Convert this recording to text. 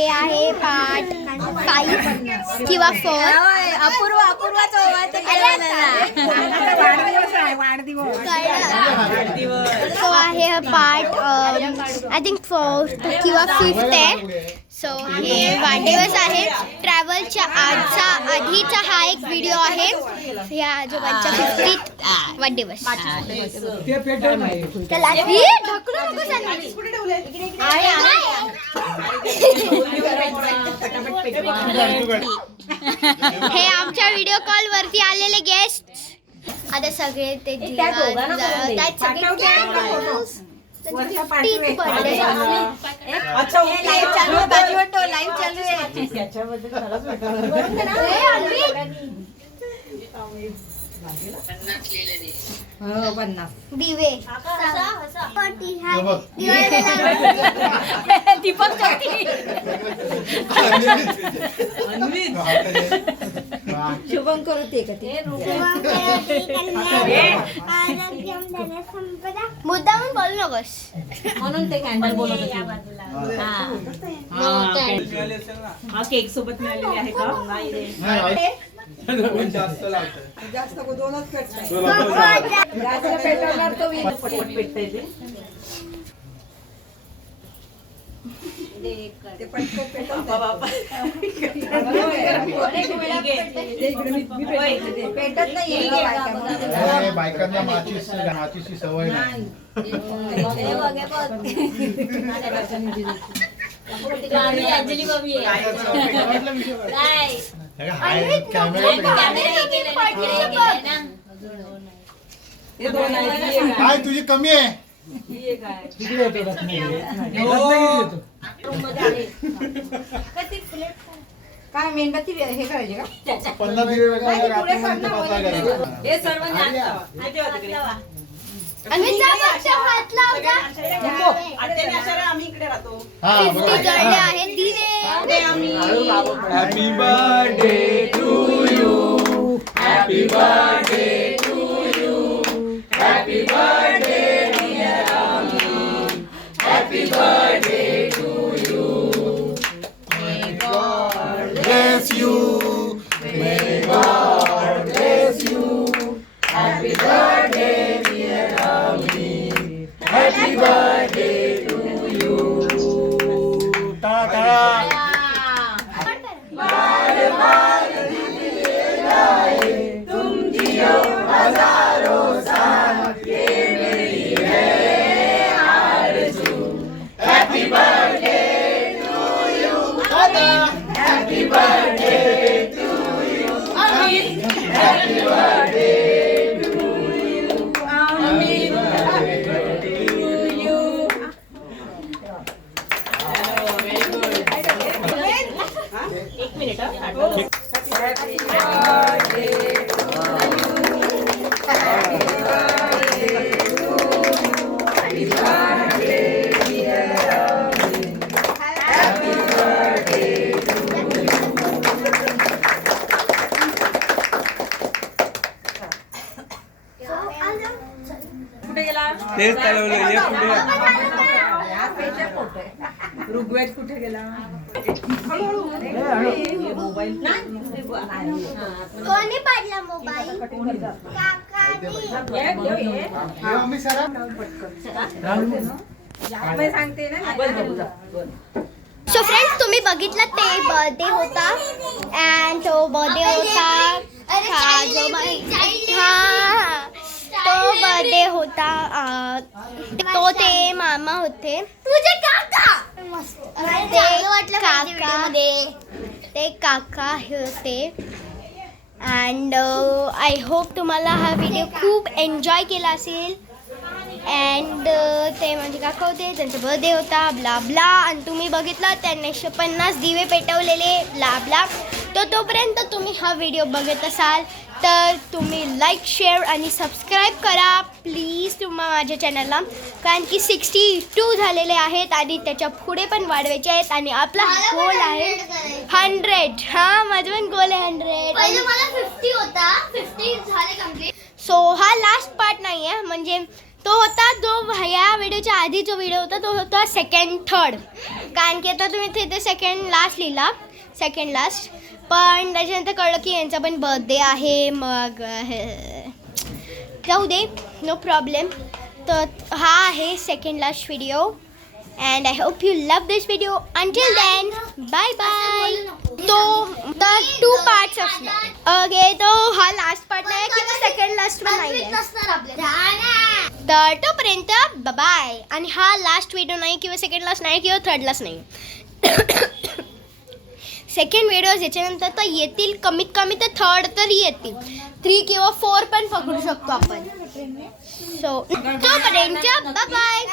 हे आहे पार्ट 5 किंवा 4. सो आहे हा पार्ट आय थिंक 4 किंवा 5 आहे. सो हे वाढदिवस आहे. ट्रॅव्हलच्या आधीचा हा एक व्हिडिओ आहे. ह्या आजोबांचा 50th वाढदिवस. चला ढकलू नको हे आमच्या व्हिडिओ कॉल वरती आलेले गेस्ट. आता सगळे ते दिवे दीपक शुभम करोते मुद्दामून बोलू नकोस म्हणून ते कॅन्डल बोलत केक सोबत मिळालेली आहे का? जास्त दोनच पेटवणार तो पटपट पेटते पेटत नाही. बायकांना माचीची सवय नाही. अंजली बाबी काय तुझी कमी आहे. काय मेणबत्ती हे करायचे का? 50 हे सर्व आम्ही इकडे राहतो. Happy birthday to you. Happy birthday to you. Happy birthday dear Amit. Happy birthday to you. May God bless you. May God bless you. Happy birthday dear Amit. Happy birthday to you. Tata. तेच ऋग्वेद कुठे गेला? कोणी पाडला mobile? So friends तुम्ही बघितलं ते birthday होता. And तो बर्थडे होता तो बर्थडे होता. तो ते मामा होते. तुझे काका ते काका होते. अँड आय होप तुम्हाला हा व्हिडिओ खूप एन्जॉय केला असेल. अँड ते म्हणजे काका होते, त्यांचा बर्थडे होता ब्ला ब्ला. आणि तुम्ही बघितलं त्यांनी 150 दिवे पेटवलेले ब्ला ब्ला. तोपर्यंत तुम्ही हा व्हिडिओ बघत असाल तर तुम्ही लाईक शेअर आणि सबस्क्राईब करा प्लीज माझ्या चॅनलला. कारण की 62 झालेले आहेत आणि त्याच्या पुढे पण वाढवायचे आहेत. आणि आपला गोल आहे 100. हा माझा पण गोल आहे 100. पहिले मला 50 होता, 50 झाले कंप्लीट. सो हा लास्ट पार्ट नाही आहे. म्हणजे तो होता जो ह्या व्हिडिओच्या आधी जो व्हिडिओ होता तो होता सेकंड थर्ड, कारण की आता तुम्ही तिथे सेकंड लास्ट लिहिला, सेकंड लास्ट. पण त्याच्यानंतर कळलं की यांचा पण बर्थडे आहे, मग जाऊ दे, नो प्रॉब्लेम. तर हा आहे second last video. And I hope you love this video. Until then, bye bye. तो 2 parts असणार. ओके, तो हा लास्ट पार्ट नाही किंवा सेकंड लास्ट पण नाही आहे. तर तोपर्यंत बाय. आणि हा लास्ट व्हिडिओ नाही किंवा सेकंड लास्ट नाही किंवा थर्ड लास्ट नाही. सेकंड व्हिडिओ याच्यानंतर तर येतील, कमीत कमी तर थर्ड तरी येतील. 3 किंवा 4 पण पकडू शकतो आपण. सो तोपर्यंत बाय.